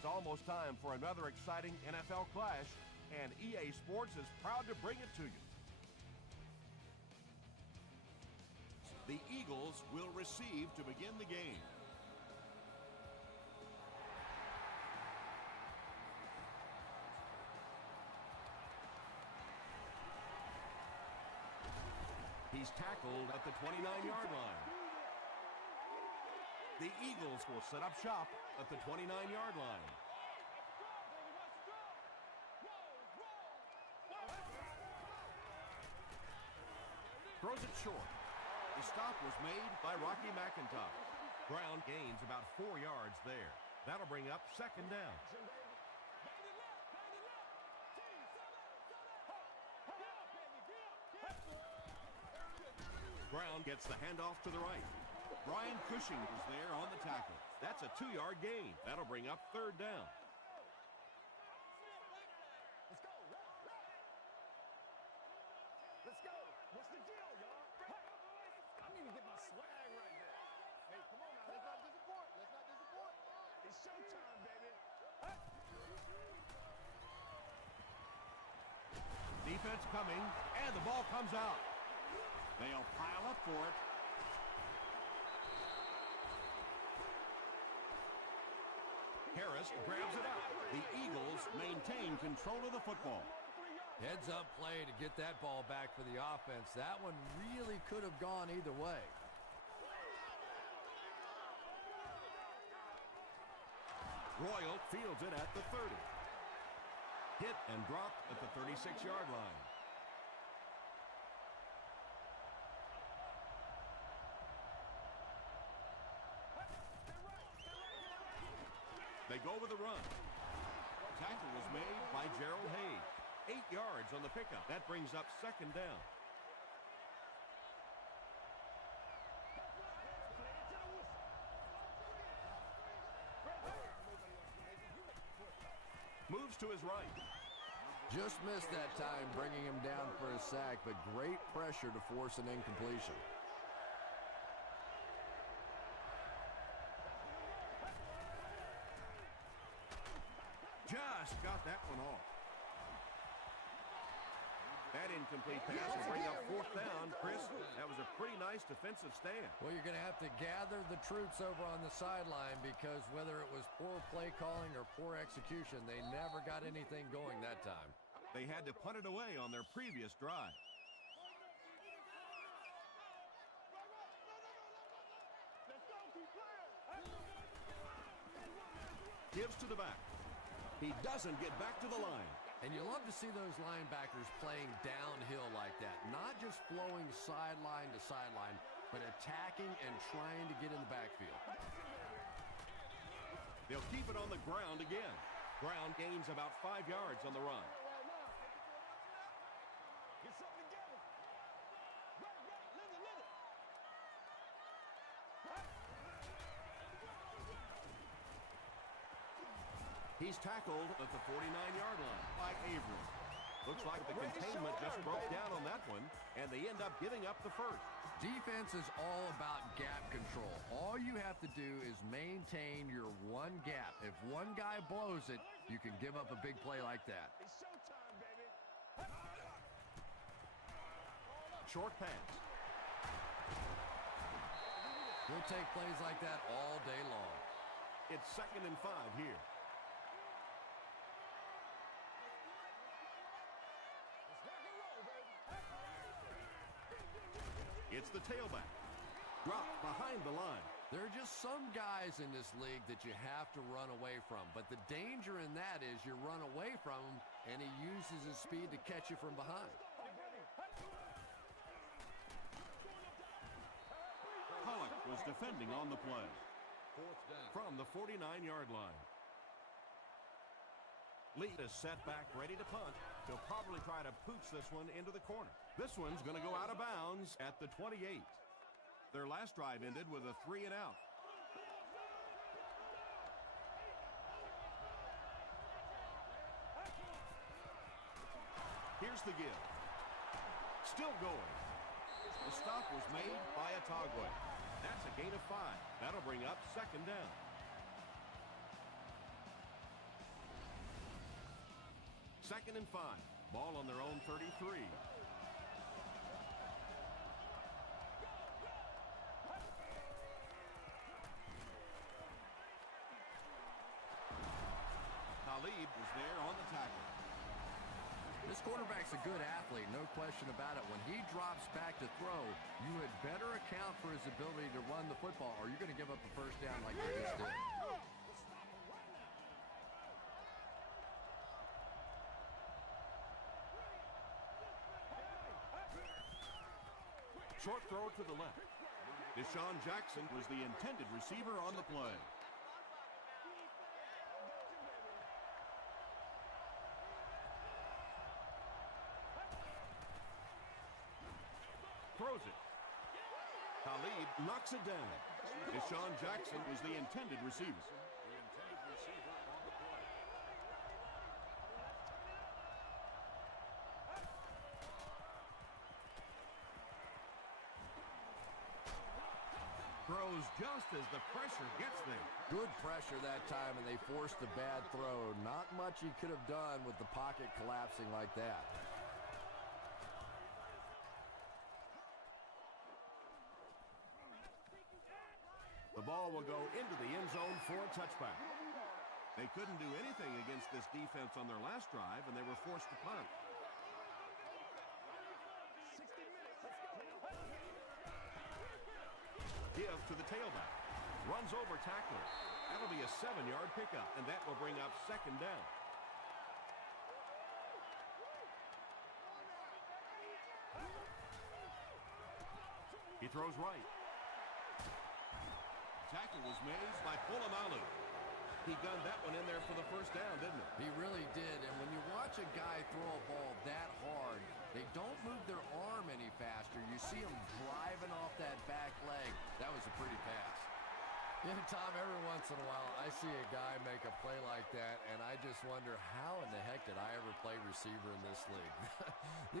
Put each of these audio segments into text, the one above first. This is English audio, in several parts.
It's almost time for another exciting NFL clash, and EA Sports is proud to bring it to you. The Eagles will receive to begin the game. He's tackled at the 29-yard line. The Eagles will set up shop at the 29-yard line. Throws it short. The stop was made by Rocky McIntosh. Brown gains about 4 yards there. That'll bring up second down. Brown gets the handoff to the right. Brian Cushing was there on the tackle. That's a 2-yard gain. That'll bring up third down. Let's go. Let's go. What's the deal, y'all? I need to get my swag right there. Hey, come on now. Let's not disappoint. It's showtime, baby. Defense coming, and the ball comes out. They'll pile up for it. Harris grabs it up. The Eagles maintain control of the football. Heads-up play to get that ball back for the offense. That one really could have gone either way. Royal fields it at the 30. Hit and dropped at the 36-yard line. They go with a run. Tackle was made by Gerald Hayes. 8 yards on the pickup. That brings up second down. Moves to his right. Just missed that time, bringing him down for a sack, but great pressure to force an incompletion. Just got that one off. That incomplete pass will bring up fourth down. Chris, that was a pretty nice defensive stand. Well, you're going to have to gather the troops over on the sideline because whether it was poor play calling or poor execution, they never got anything going that time. They had to punt it away on their previous drive. Gives to the back. He doesn't get back to the line. And you love to see those linebackers playing downhill like that, not just flowing sideline to sideline, but attacking and trying to get in the backfield. They'll keep it on the ground again. Brown gains about 5 yards on the run. Get something together. He's tackled at the 49-yard line by Avery. Looks like the containment just broke down on that one, and they end up giving up the first. Defense is all about gap control. All you have to do is maintain your one gap. If one guy blows it, you can give up a big play like that. It's showtime, baby. Short pass. We'll take plays like that all day long. It's 2nd and 5 here. It's the tailback. Dropped behind the line. There are just some guys in this league that you have to run away from. But the danger in that is you run away from him, and he uses his speed to catch you from behind. Pollock was defending on the play. From the 49-yard line. Lee is set back, ready to punt. He'll probably try to pooch this one into the corner. This one's going to go out of bounds at the 28. Their last drive ended with a 3-and-out. Here's the give. Still going. The stop was made by Atagwe. That's a gain of 5. That'll bring up second down. 2nd and 5. Ball on their own 33. Khalid was there on the tackle. This quarterback's a good athlete, no question about it. When he drops back to throw, you had better account for his ability to run the football, or you're going to give up a first down like you just did. Short throw to the left. Deshaun Jackson was the intended receiver on the play. Throws it. Khalid knocks it down. Deshaun Jackson was the intended receiver. Throws just as the pressure gets there. Good pressure that time, and they forced a bad throw. Not much he could have done with the pocket collapsing like that. The ball will go into the end zone for a touchback. They couldn't do anything against this defense on their last drive, and they were forced to punt. 60 minutes. Let's go. Give to the tailback. Runs over tackler. That'll be a 7-yard pickup, and that will bring up 2nd down. He throws right. Tackle was made by Polamalu. He gunned that one in there for the first down, didn't he? He really did, and when you watch a guy throw a ball that hard, they don't move their arm any faster. You see them driving off that back leg. That was a pretty pass. Yeah, Tom, every once in a while, I see a guy make a play like that, and I just wonder, how in the heck did I ever play receiver in this league?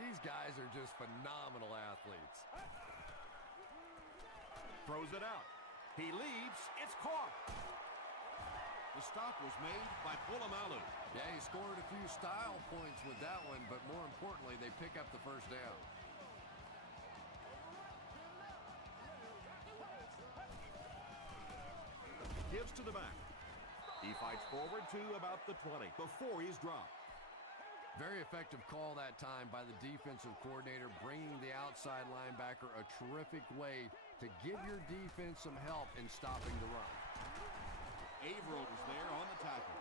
These guys are just phenomenal athletes. Throws it out. He leaps. It's caught. The stop was made by Polamalu. Yeah, he scored a few style points with that one, but more importantly, they pick up the first down. Gives to the back. He fights forward to about the 20 before he's dropped. Very effective call that time by the defensive coordinator, bringing the outside linebacker a terrific way to give your defense some help in stopping the run. Averill was there on the tackle.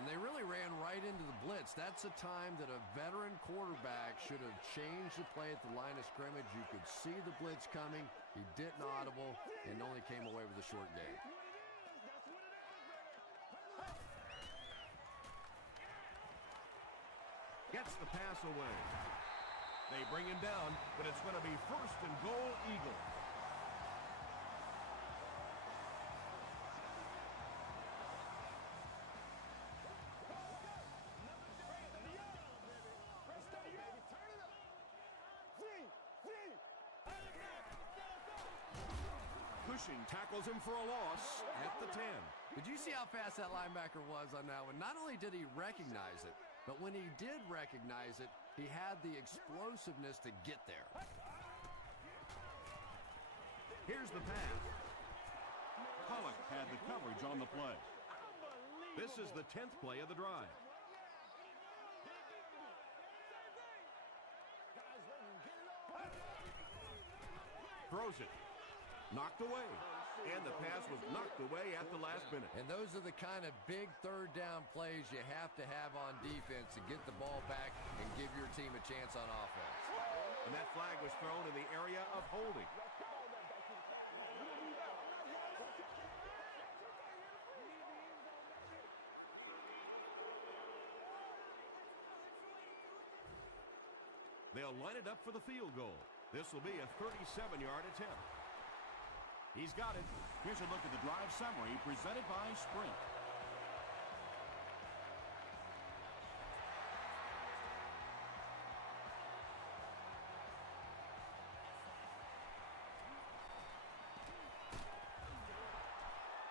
And they really ran right into the blitz. That's a time that a veteran quarterback should have changed the play at the line of scrimmage. You could see the blitz coming. He didn't audible and only came away with a short gain. Gets the pass away. They bring him down, but it's going to be 1st and goal, Eagles. Cushing tackles him for a loss at the 10. Did you see how fast that linebacker was on that one? Not only did he recognize it, but when he did recognize it, he had the explosiveness to get there. Here's the pass. Pollock had the coverage on the play. This is the 10th play of the drive. Throws it. Knocked away. And the pass was knocked away at the last minute. And those are the kind of big third down plays you have to have on defense to get the ball back and give your team a chance on offense. And that flag was thrown in the area of holding. They'll line it up for the field goal. This will be a 37-yard attempt. He's got it. Here's a look at the drive summary presented by Sprint.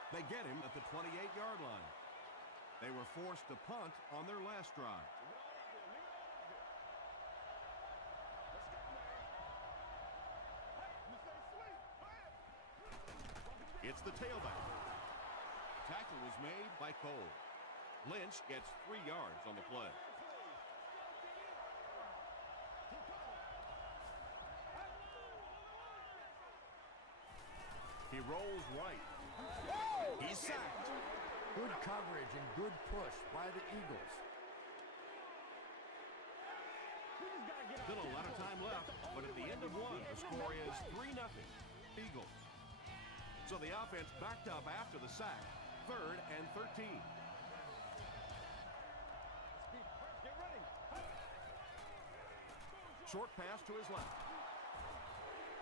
They get him at the 28-yard line. They were forced to punt on their last drive. It's the tailback. Tackle was made by Cole. Lynch gets 3 yards on the play. He rolls right. He's sacked. Good coverage and good push by the Eagles. Still a lot of time left, but at the end of one, the score is 3-0. Eagles. So the offense backed up after the sack. 3rd and 13. Short pass to his left.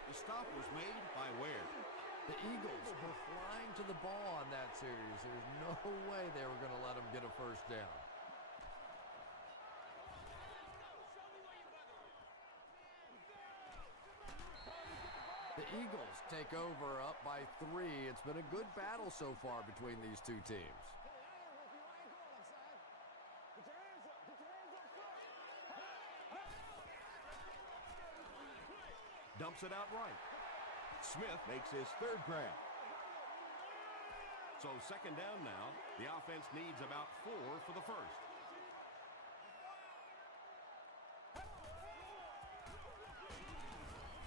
The stop was made by Ware. The Eagles were flying to the ball on that series. There's no way they were going to let them get a first down. The Eagles take over up by 3. It's been a good battle so far between these two teams. Dumps it out right. Smith makes his 3rd grab. So 2nd down now. The offense needs about 4 for the first.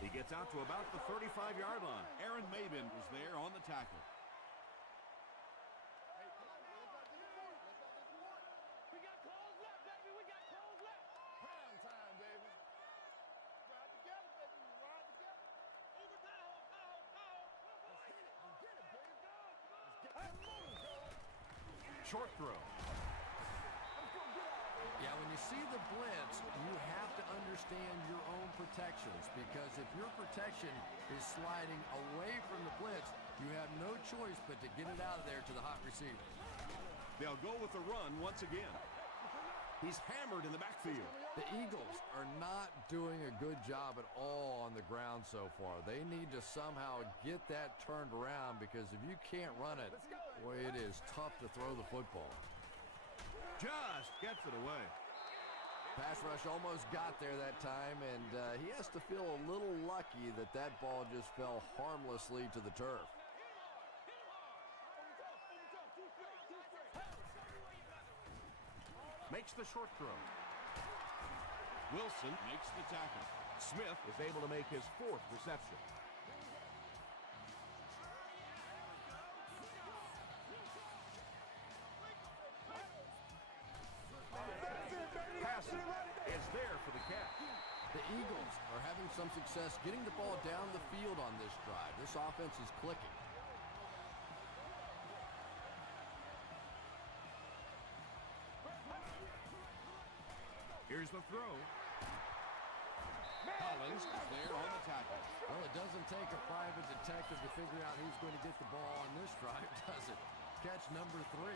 He gets out to about the 35-yard line. Aaron Maben was there on the tackle. We got close left, baby. We got close left. Prime time, baby. Ride together, baby. We ride together. Overtime. Let's hit it. We get it, baby. Go. Let's get that money, go. Short throw. Yeah, when you see the blitz, you have to understand your own protections, because if your protection is sliding away from the blitz, you have no choice but to get it out of there to the hot receiver. They'll go with the run once again. He's hammered in the backfield. The Eagles are not doing a good job at all on the ground so far. They need to somehow get that turned around, because if you can't run it, boy, it is tough to throw the football. Just gets it away. Pass rush almost got there that time, and he has to feel a little lucky that that ball just fell harmlessly to the turf. Makes the short throw. Wilson makes the tackle. Smith is able to make his 4th reception. Passing is there for the catch. The Eagles are having some success getting the ball down the field on this drive. This offense is clicking. Here's the throw. Collins is there on the tackle. Well, it doesn't take a private detective to figure out who's going to get the ball on this drive, does it? Catch number 3.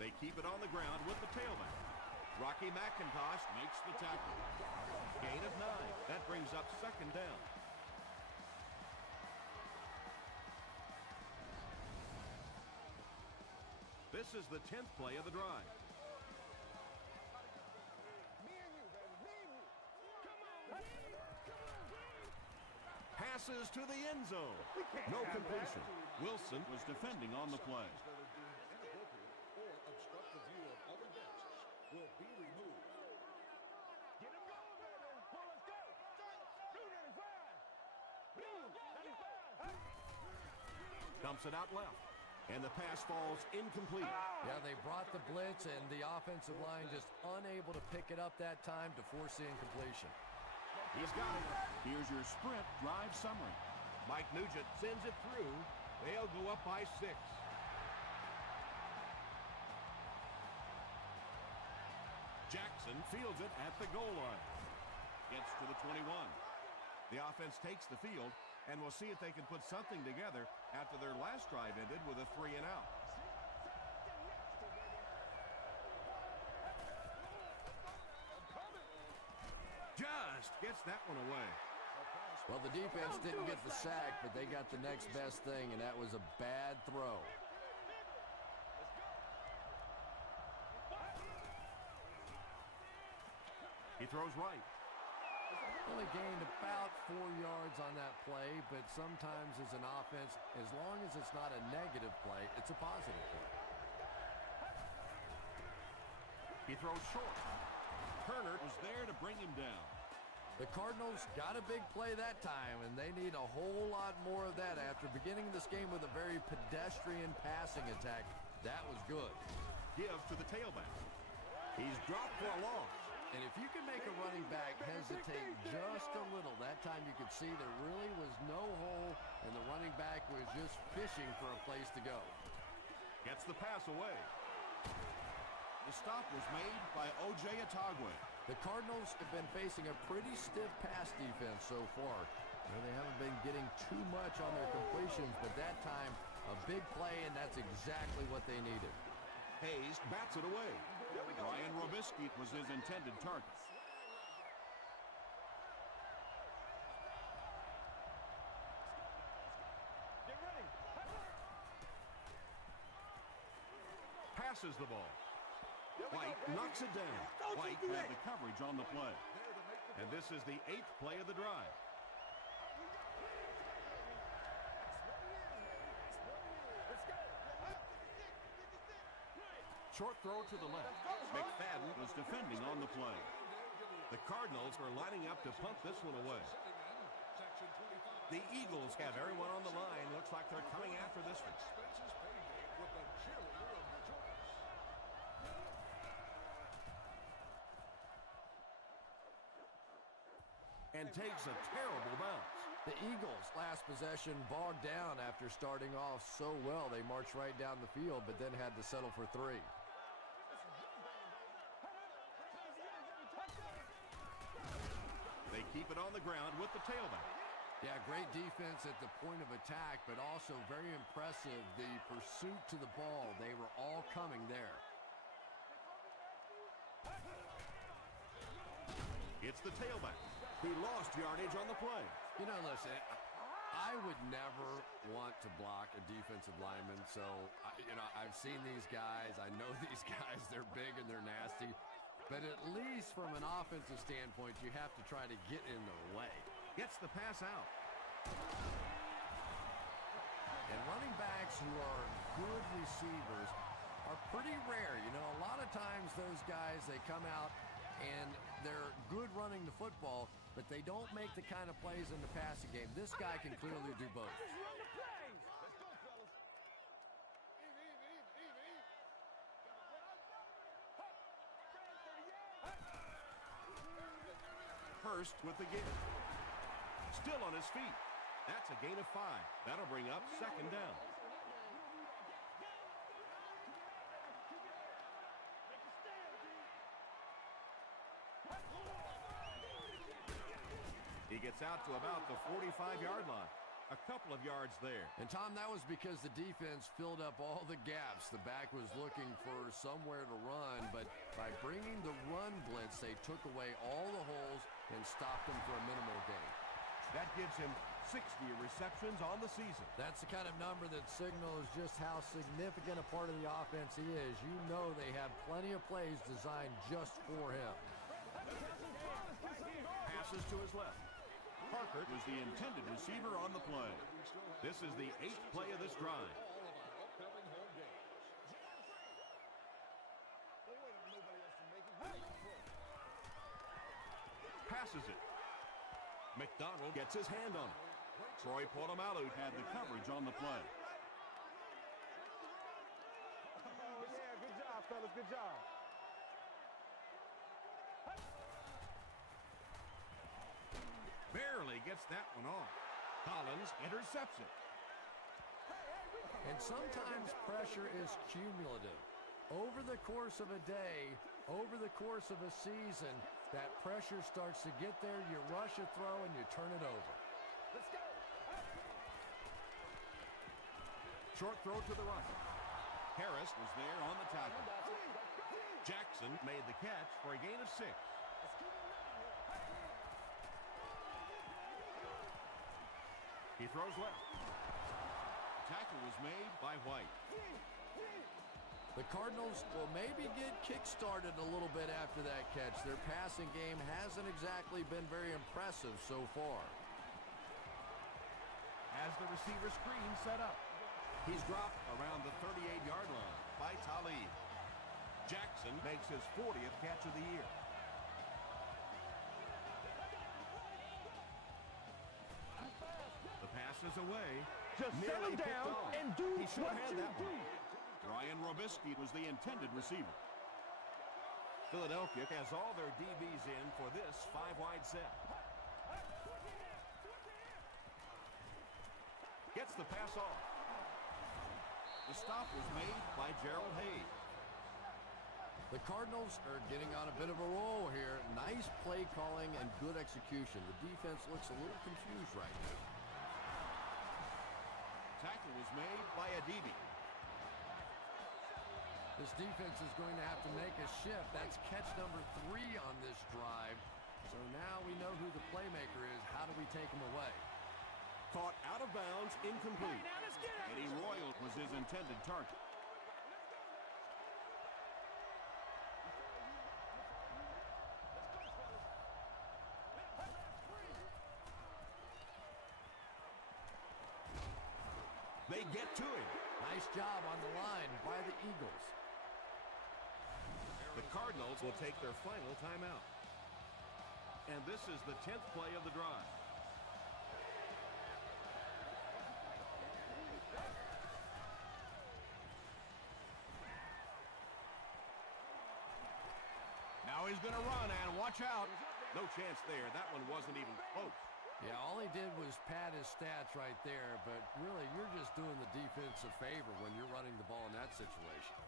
They keep it on the ground with the tailback. Rocky McIntosh makes the tackle. Gain of 9. That brings up 2nd down. This is the 10th play of the drive. Passes to the end zone. No completion. Wilson was defending on the play. Or obstruct the view of other guests will be removed. Get him going, baby. Well, let's go. 295. 295. Dumps it out left. And the pass falls incomplete. Yeah, they brought the blitz, and the offensive line just unable to pick it up that time to force the incompletion. He's got it. Here's your sprint drive summary. Mike Nugent sends it through. They'll go up by 6. Jackson fields it at the goal line. Gets to the 21. The offense takes the field, and we'll see if they can put something together after their last drive ended with a 3-and-out. Just gets that one away. Well, the defense didn't get the sack, but they got the next best thing, and that was a bad throw. He throws right. Only gained about 4 yards on that play, but sometimes as an offense, as long as it's not a negative play, it's a positive play. He throws short. Turner was there to bring him down. The Cardinals got a big play that time, and they need a whole lot more of that after beginning this game with a very pedestrian passing attack. That was good. Give to the tailback. He's dropped for a loss. And if you can make a running back hesitate just a little, that time you could see there really was no hole, and the running back was just fishing for a place to go. Gets the pass away. The stop was made by O.J. Atagwe. The Cardinals have been facing a pretty stiff pass defense so far. They haven't been getting too much on their completions, but that time, a big play, and that's exactly what they needed. Hayes bats it away. Ryan Robisky was his intended target. Get ready. Passes the ball. White knocks it down. White had the coverage on the play. And this is the 8th play of the drive. Short throw to the left. McFadden was defending on the play. The Cardinals are lining up to punt this one away. The Eagles have everyone on the line. Looks like they're coming after this one. And takes a terrible bounce. The Eagles' last possession bogged down after starting off so well. They marched right down the field, but then had to settle for 3. They keep it on the ground with the tailback. Yeah, great defense at the point of attack, but also very impressive, the pursuit to the ball. They were all coming there. It's the tailback. He lost yardage on the play. You know, listen, I would never want to block a defensive lineman, so, I've seen these guys. I know these guys. They're big and they're nasty. But at least from an offensive standpoint, you have to try to get in the way. Gets the pass out. And running backs who are good receivers are pretty rare. A lot of times those guys, they come out and they're good running the football, but they don't make the kind of plays in the passing game. This guy can clearly do both. Just run the plays. Let's go, fellas. Hurst with the gain. Still on his feet. That's a gain of 5. That'll bring up 2nd down. He gets out to about the 45-yard line. A couple of yards there. And, Tom, that was because the defense filled up all the gaps. The back was looking for somewhere to run, but by bringing the run blitz, they took away all the holes and stopped him for a minimal gain. That gives him 60 receptions on the season. That's the kind of number that signals just how significant a part of the offense he is. You know they have plenty of plays designed just for him. Passes to his left. Parker was the intended receiver on the play. This is the 8th play of this drive. Passes it. McDonald gets his hand on it. Troy Polamalu had the coverage on the play. Oh, yeah, good job, fellas, good job. Barely gets that one off. Collins intercepts it. And sometimes pressure is cumulative. Over the course of a day, over the course of a season, that pressure starts to get there, you rush a throw, and you turn it over. Let's go. Short throw to the right. Harris was there on the tackle. Jackson made the catch for a gain of 6. He throws left. Tackle was made by White. The Cardinals will maybe get kick-started a little bit after that catch. Their passing game hasn't exactly been very impressive so far. As the receiver screen set up. He's dropped around the 38-yard line by Talib. Jackson Makes his 40th catch of the year. The pass is away. Just settle Nearly picked down off. and do He should what have had you that do. one. Ryan Robisky was the intended receiver. Philadelphia has all their DBs in for this 5-wide set. Gets the pass off. The stop was made by Gerald Hayes. The Cardinals are getting on a bit of a roll here. Nice play calling and good execution. The defense looks a little confused right now. Tackle was made by Adibi. This defense is going to have to make a shift. That's catch number 3 on this drive. So now we know who the playmaker is. How do we take him away? Caught out of bounds, incomplete. Eddie Royal was his intended target. They get to him. Nice job on the line by the Eagles. The Cardinals will take their final timeout. And this is the 10th play of the drive. Now he's going to run, and watch out. No chance there. That one wasn't even close. Yeah, all he did was pad his stats right there, but really, you're just doing the defense a favor when you're running the ball in that situation.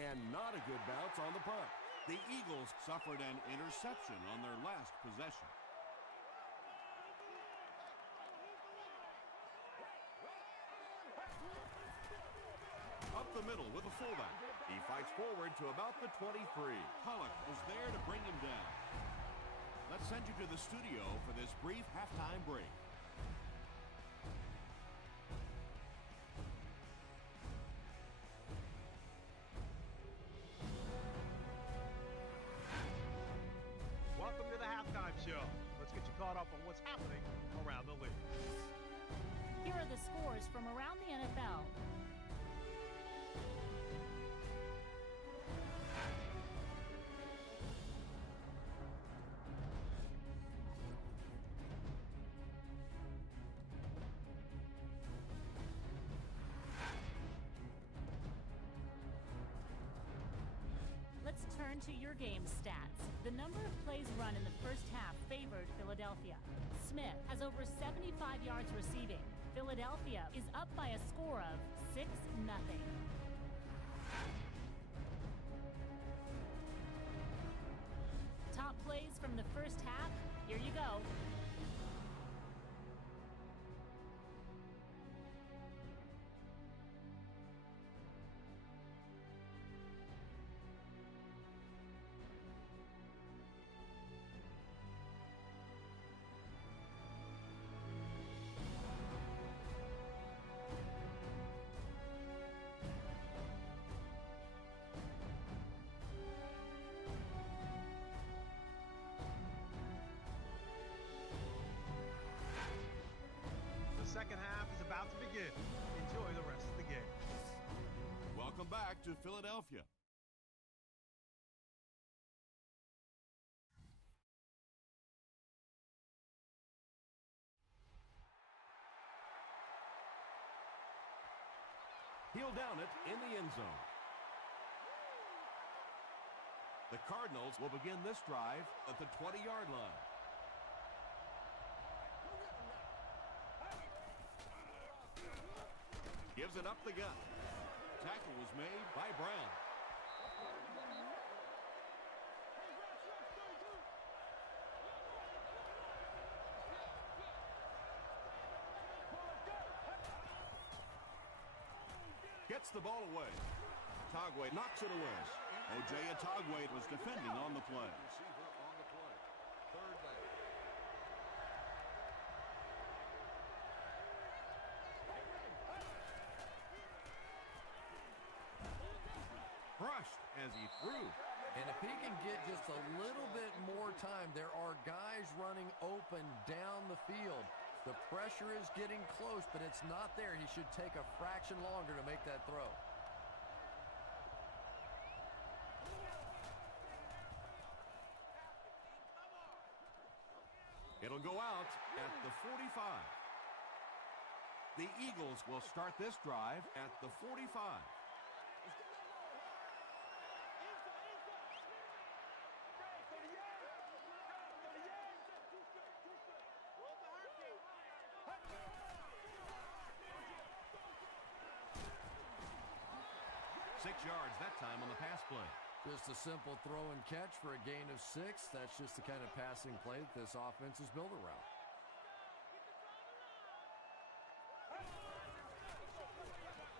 And not a good bounce on the punt. The Eagles suffered an interception on their last possession. Up the middle with a fullback. He fights forward to about the 23. Pollock was there to bring him down. Let's send you to the studio for this brief halftime break. Welcome to the halftime show. Let's get you caught up on what's happening around the league. Here are the scores from around the NFL. Let's turn to your game stats. The number of plays run in the first half favored Philadelphia. Smith has over 75 yards receiving. Philadelphia is up by a score of 6-0. Top plays from the first half. Here you go. The second half is about to begin. Enjoy the rest of the game. Welcome back to Philadelphia. He'll down it in the end zone. The Cardinals will begin this drive at the 20-yard line. Gives it up the gut. Tackle was made by Brown. Gets the ball away. Togway knocks it away. O.J. Togway was defending on the play. through. And if he can get just a little bit more time, there are guys running open down the field. The pressure is getting close, but it's not there. He should take a fraction longer to make that throw. It'll go out at the 45. The Eagles will start this drive at the 45. Yards that time on the pass play. Just a simple throw and catch for a gain of 6. That's just the kind of passing play that this offense is built around.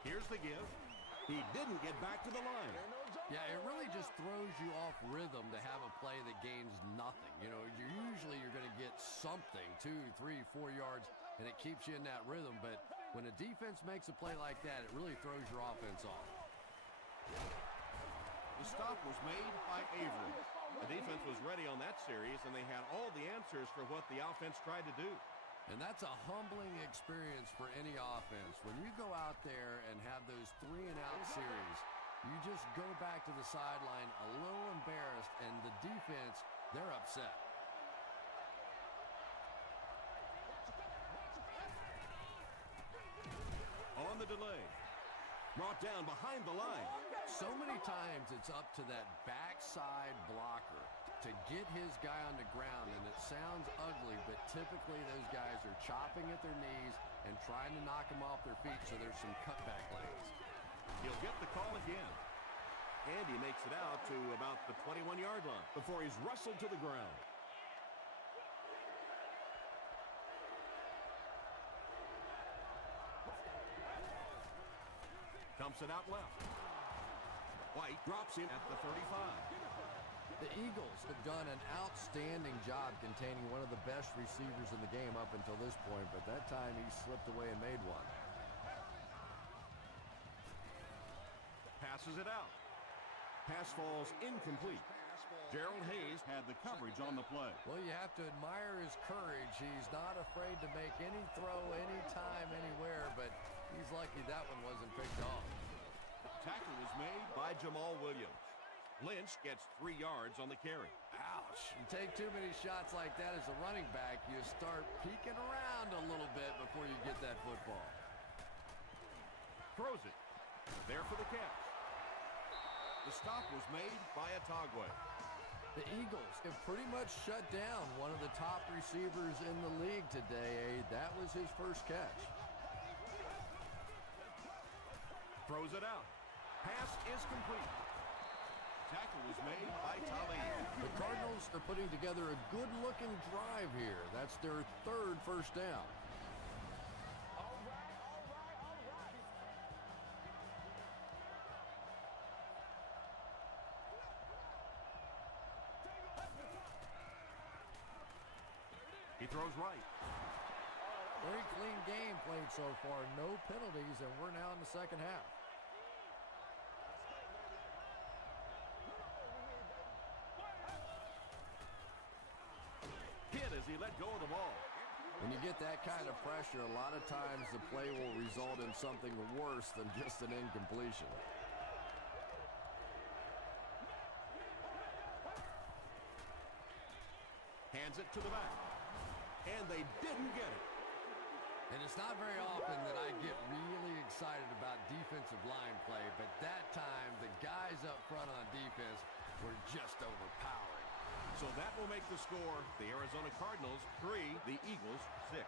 Here's the give. He didn't get back to the line. Yeah, it really just throws you off rhythm to have a play that gains nothing. You know, you're going to get something, 2, 3, 4 yards, and it keeps you in that rhythm. But when a defense makes a play like that, it really throws your offense off. The stop was made by Avery. The defense was ready on that series, and they had all the answers for what the offense tried to do. And that's a humbling experience for any offense. When you go out there and have those 3-and-out series, you just go back to the sideline a little embarrassed, and the defense, they're upset. On the delay. Brought down behind the line. So many times it's up to that backside blocker to get his guy on the ground, and it sounds ugly, but typically those guys are chopping at their knees and trying to knock them off their feet, so there's some cutback lanes. He'll get the call again. And he makes it out to about the 21-yard line before he's wrestled to the ground. Dumps it out left. White drops him at the 35. The Eagles have done an outstanding job containing one of the best receivers in the game up until this point, but that time he slipped away and made one. Passes it out. Pass falls incomplete. Gerald Hayes had the coverage on the play. Well, you have to admire his courage. He's not afraid to make any throw, anytime, anywhere, but he's lucky that one wasn't picked off. Tackle was made by Jamal Williams. Lynch gets 3 yards on the carry. Ouch. You take too many shots like that as a running back, you start peeking around a little bit before you get that football. Throws it. There for the catch. The stop was made by Atagwe. The Eagles have pretty much shut down one of the top receivers in the league today. That was his first catch. Throws it out. Pass is complete. Tackle was made by Talib. The Cardinals are putting together a good-looking drive here. That's their 3rd first down. He throws right. Very clean game played so far. No penalties, and we're now in the second half. Hit as he let go of the ball. When you get that kind of pressure, a lot of times the play will result in something worse than just an incompletion. Hands it to the back. And they didn't get it. And it's not very often that I get really excited about defensive line play, but that time the guys up front on defense were just overpowering. So that will make the score the Arizona Cardinals 3, the Eagles 6.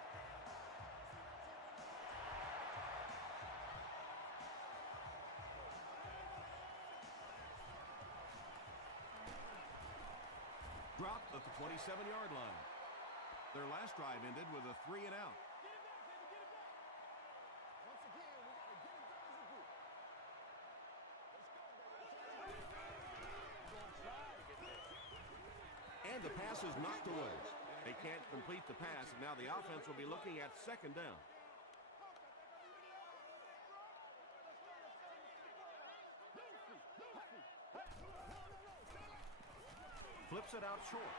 Dropped at the 27-yard line. Their last drive ended with a 3-and-out. And the pass is knocked away. They can't complete the pass, and now the offense will be looking at 2nd down. Flips it out short.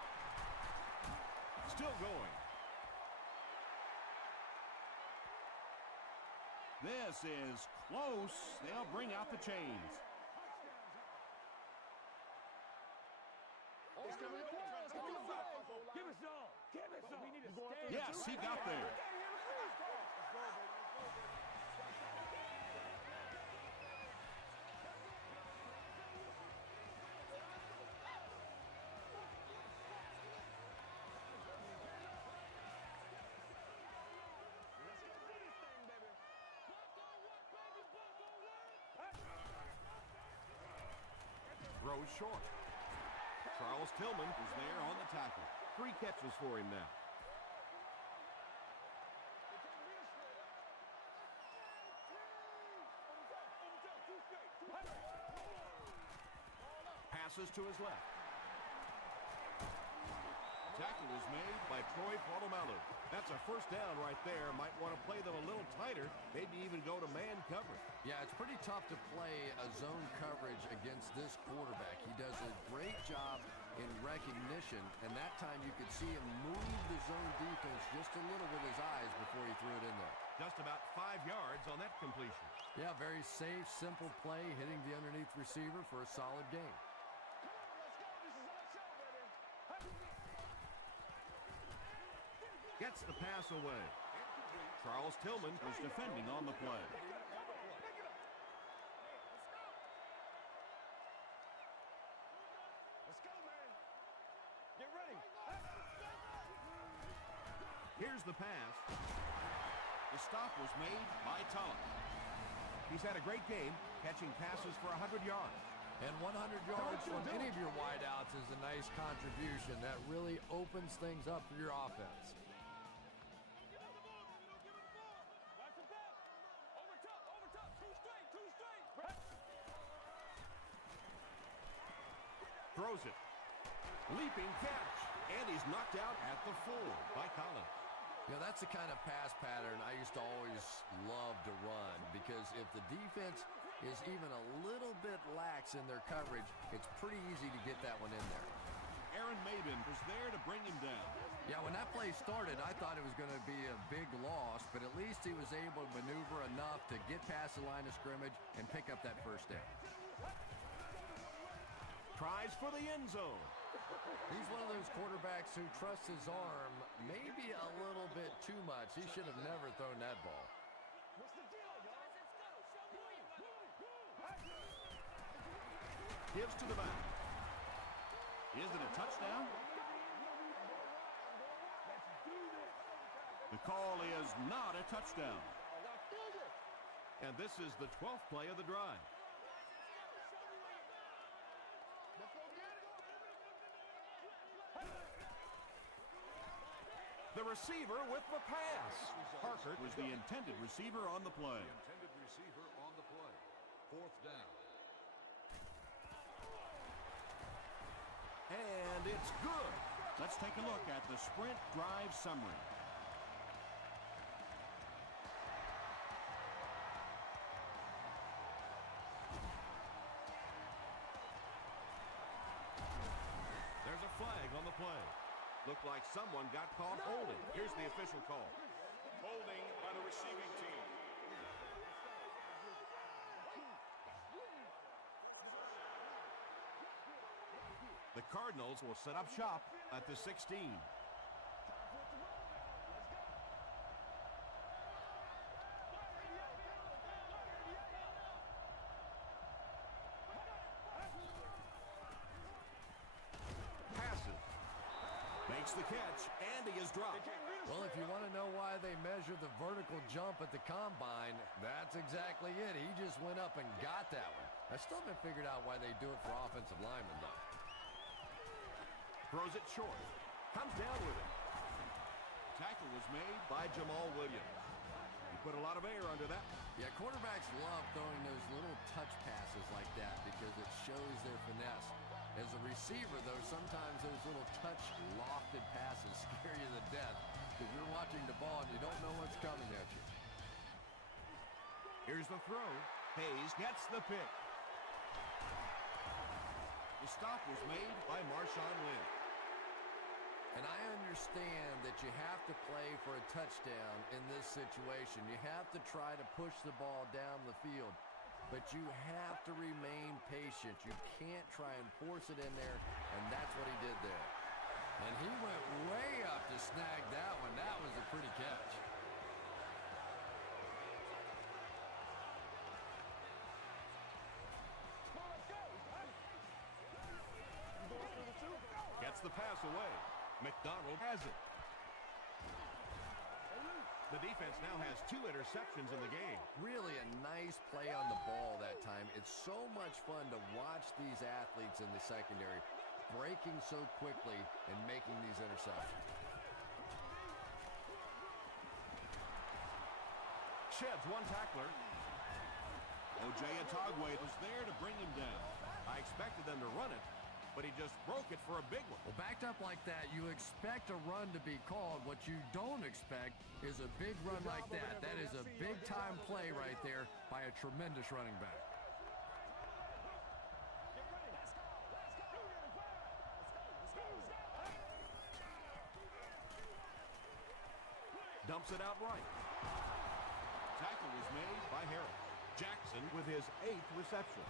Still going. This is close. They'll bring out the chains. Yes, he got there. Throws short. Charles Tillman is there on the tackle. 3 catches for him now. Passes to his left. Tackle was made by Troy Polamalu. That's a first down right there. Might want to play them a little tighter, maybe even go to man coverage. Yeah, it's pretty tough to play a zone coverage against this quarterback. He does a great job in recognition, and that time you could see him move the zone defense just a little with his eyes before he threw it in there. Just about 5 yards on that completion. Yeah, very safe, simple play, hitting the underneath receiver for a solid gain. Gets the pass away. Charles Tillman is defending on the play. Let's go, man. Get ready. Here's the pass. The stop was made by Tulloch. He's had a great game, catching passes for 100 yards. And 100 yards from any of your wideouts is a nice contribution. That really opens things up for your offense. Throws it. Leaping catch. And he's knocked out at the 4 by Collins. You know, that's the kind of pass pattern I used to always love to run, because if the defense is even a little bit lax in their coverage, it's pretty easy to get that one in there. Aaron Maben was there to bring him down. Yeah, when that play started, I thought it was going to be a big loss, but at least he was able to maneuver enough to get past the line of scrimmage and pick up that first down. Tries for the end zone. He's one of those quarterbacks who trusts his arm maybe a little bit too much. He should have never thrown that ball. Gives to the back. Is it a touchdown? The call is not a touchdown. And this is the 12th play of the drive. The receiver with the pass. Parker was the intended receiver on the play. Intended receiver on the play. 4th down. And it's good. Let's take a look at the sprint drive summary. There's a flag on the play. Looked like someone got caught holding. Here's the official call. Holding by the receiving team. The Cardinals will set up shop at the 16. Passes. Makes the catch, and he is dropped. Well, if you want to know why they measure the vertical jump at the combine, that's exactly it. He just went up and got that one. I still haven't figured out why they do it for offensive linemen, though. Throws it short. Comes down with it. Tackle was made by Jamal Williams. He put a lot of air under that. Yeah, quarterbacks love throwing those little touch passes like that because it shows their finesse. As a receiver, though, sometimes those little touch lofted passes scare you to death because you're watching the ball and you don't know what's coming at you. Here's the throw. Hayes gets the pick. The stop was made by Marshawn Lynch. And I understand that you have to play for a touchdown in this situation. You have to try to push the ball down the field. But you have to remain patient. You can't try and force it in there, and that's what he did there. And he went way up to snag that one. That was a pretty catch. Gets the pass away. McDonald has it. The defense now has 2 interceptions in the game. Really a nice play on the ball that time. It's so much fun to watch these athletes in the secondary breaking so quickly and making these interceptions. Sheds one tackler. O.J. Atogwe was there to bring him down. I expected them to run it, but he just broke it for a big one. Well, backed up like that, you expect a run to be called. What you don't expect is a big run like that. That is a big-time play right there by a tremendous running back. Dumps it out right. Tackle was made by Harris. Jackson with his 8th reception.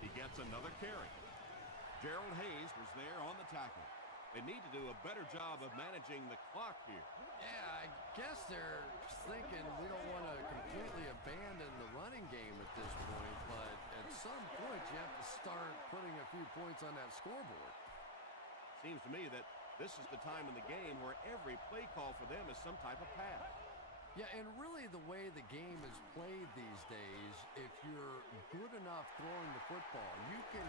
He gets another carry. Gerald Hayes was there on the tackle. They need to do a better job of managing the clock here. Yeah, I guess they're thinking we don't want to completely abandon the running game at this point, but at some point you have to start putting a few points on that scoreboard. Seems to me that this is the time in the game where every play call for them is some type of pass. Yeah, and really the way the game is played these days, if you're good enough throwing the football, you can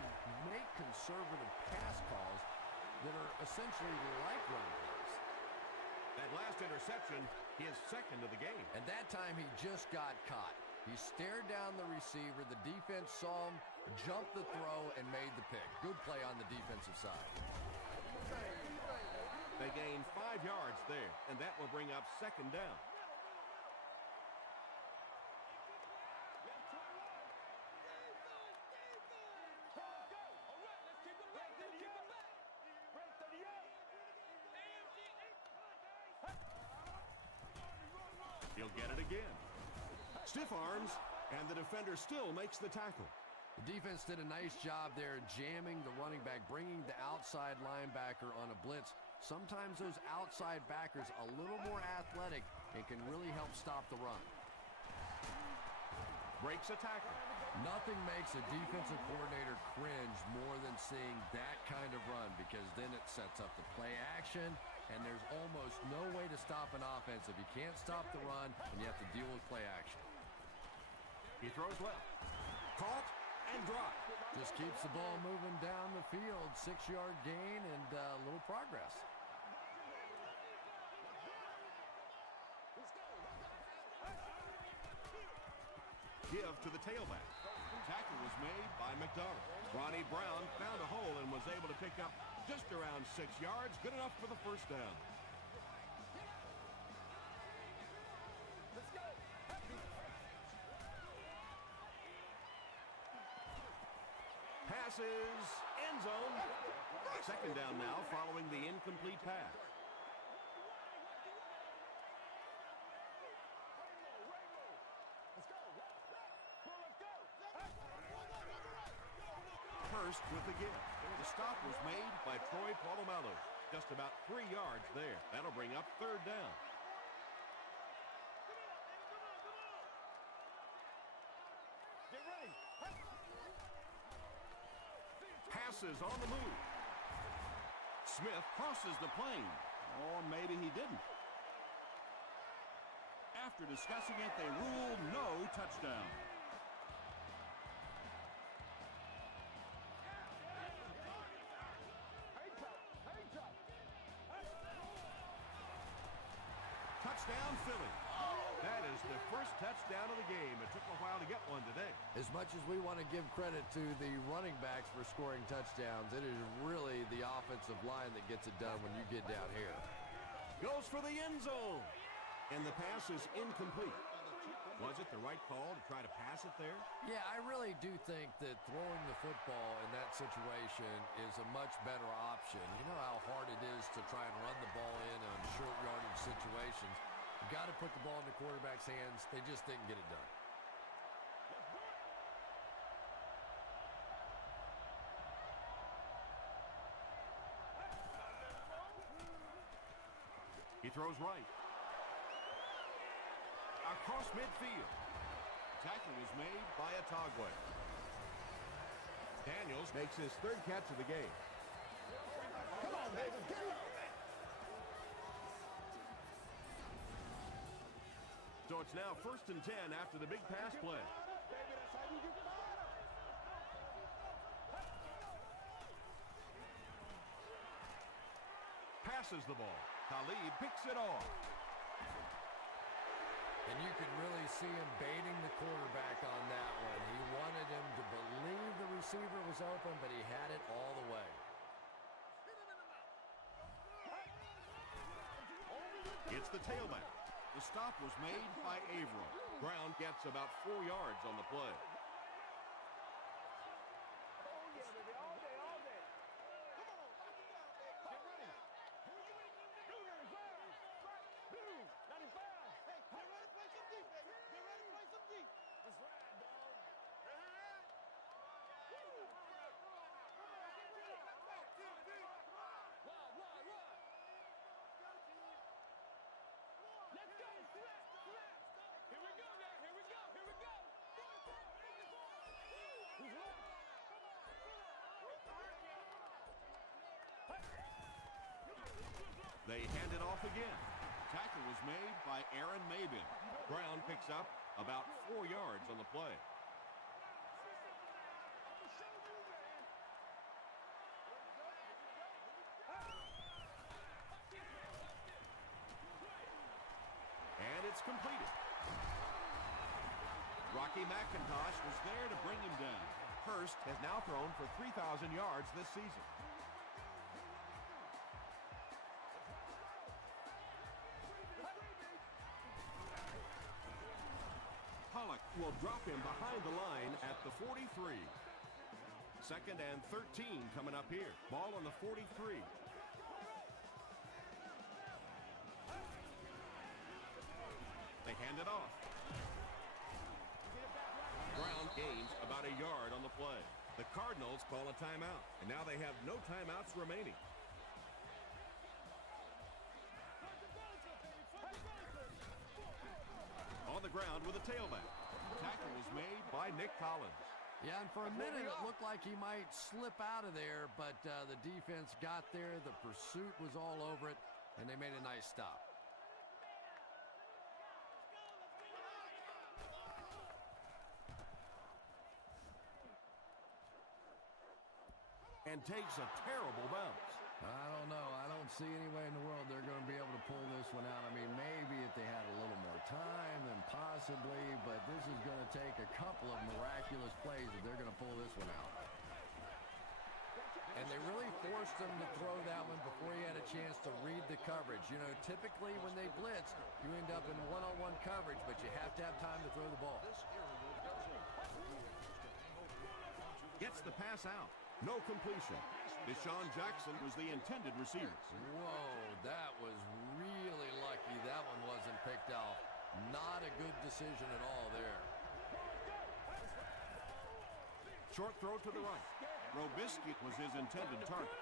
make conservative pass calls that are essentially like run plays. That last interception, his 2nd of the game. And that time he just got caught. He stared down the receiver, the defense saw him, jumped the throw, and made the pick. Good play on the defensive side. They gain 5 yards there, and that will bring up 2nd down. He'll get it again. Stiff arms, and the defender still makes the tackle. The defense did a nice job there jamming the running back, bringing the outside linebacker on a blitz. Sometimes those outside backers a little more athletic and can really help stop the run. Breaks a tackle. Nothing makes a defensive coordinator cringe more than seeing that kind of run, because then it sets up the play action, and there's almost no way to stop an offense if you can't stop the run and you have to deal with play action. He throws left. Caught and dropped. Just keeps the ball moving down the field. 6-yard gain and a little progress. Give to the tailback. Tackle was made by McDonald. Ronnie Brown found a hole and was able to pick up just around 6 yards. Good enough for the 1st down. Passes, end zone. 2nd down now following the incomplete pass. Hurst with the give. The stop was made by Troy Polamalu. Just about 3 yards there. That'll bring up 3rd down. Passes on the move. Smith crosses the plane. Or maybe he didn't. After discussing it, they ruled no touchdown. Touchdown, Philly. That is the first touchdown of the game. It took a while to get one today. As much as we want to give credit to the running backs for scoring touchdowns, it is really the offensive line that gets it done when you get down here. Goes for the end zone. And the pass is incomplete. Was it the right call to try to pass it there? Yeah, I really do think that throwing the football in that situation is a much better option. You know how hard it is to try and run the ball in on short yardage situations. You got to put the ball in the quarterback's hands. They just didn't get it done. He throws right. Across midfield. Tackle was made by Atagwe. Daniels makes his third catch of the game. Come on, baby, get up. So it's now 1st and 10 after the big pass play. Baby, that's how you get fired up. Passes the ball. Khalid picks it off. And you can really see him baiting the quarterback on that one. He wanted him to believe the receiver was open, but he had it all the way. It's the tailback. The stop was made by Averill. Brown gets about 4 yards on the play. They hand it off again. Tackle was made by Aaron Mabin. Brown picks up about 4 yards on the play. And it's completed. Rocky McIntosh was there to bring him down. Hurst has now thrown for 3,000 yards this season. Pollock will drop him behind the line at the 43. 2nd and 13 coming up here. Ball on the 43. They hand it off. Brown gains about a yard on the play. The Cardinals call a timeout, and now they have no timeouts remaining. On the ground with a tailback. Tackle was made by Nick Collins. Yeah, and for a minute it looked like he might slip out of there, but the defense got there. The pursuit was all over it, and they made a nice stop. And takes a terrible bounce. I don't know. I don't see any way in the world they're going to be able to pull this one out. I mean, maybe if they had a little more time, then possibly, but this is going to take a couple of miraculous plays if they're going to pull this one out. And they really forced him to throw that one before he had a chance to read the coverage. You know, typically when they blitz, you end up in one-on-one coverage, but you have to have time to throw the ball. Gets the pass out. No completion. Deshaun Jackson was the intended receiver. Whoa, that was really lucky that one wasn't picked off. Not a good decision at all there. Short throw to the right. Robisky was his intended target.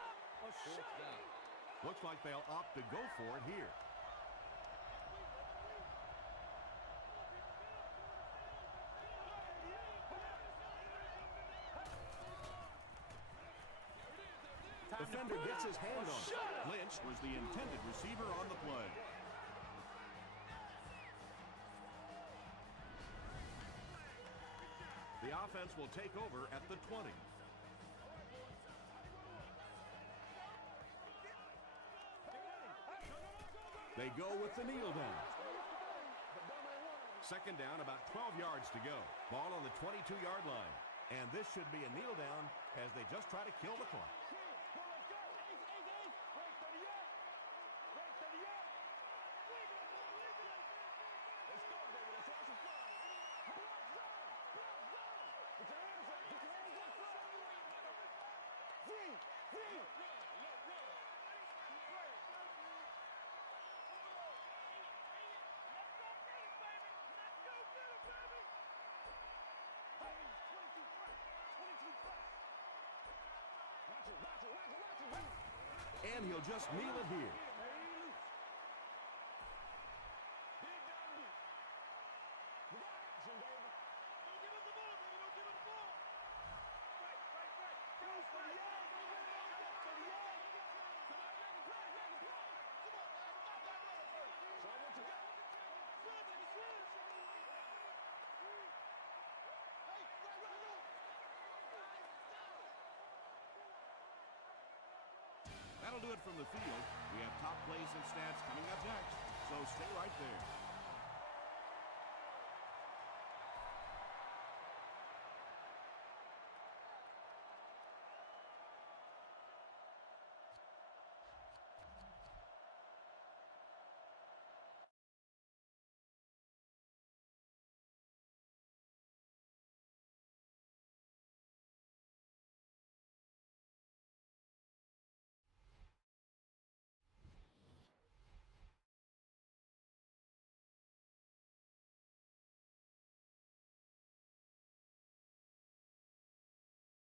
Looks like they'll opt to go for it here. Defender gets his hand on it. Lynch was the intended receiver on the play. The offense will take over at the 20. They go with the kneel down. 2nd down, about 12 yards to go. Ball on the 22-yard line. And this should be a kneel down as they just try to kill the clock. and he'll just kneel it here. That'll do it from the field. We have top plays and stats coming up next, so stay right there.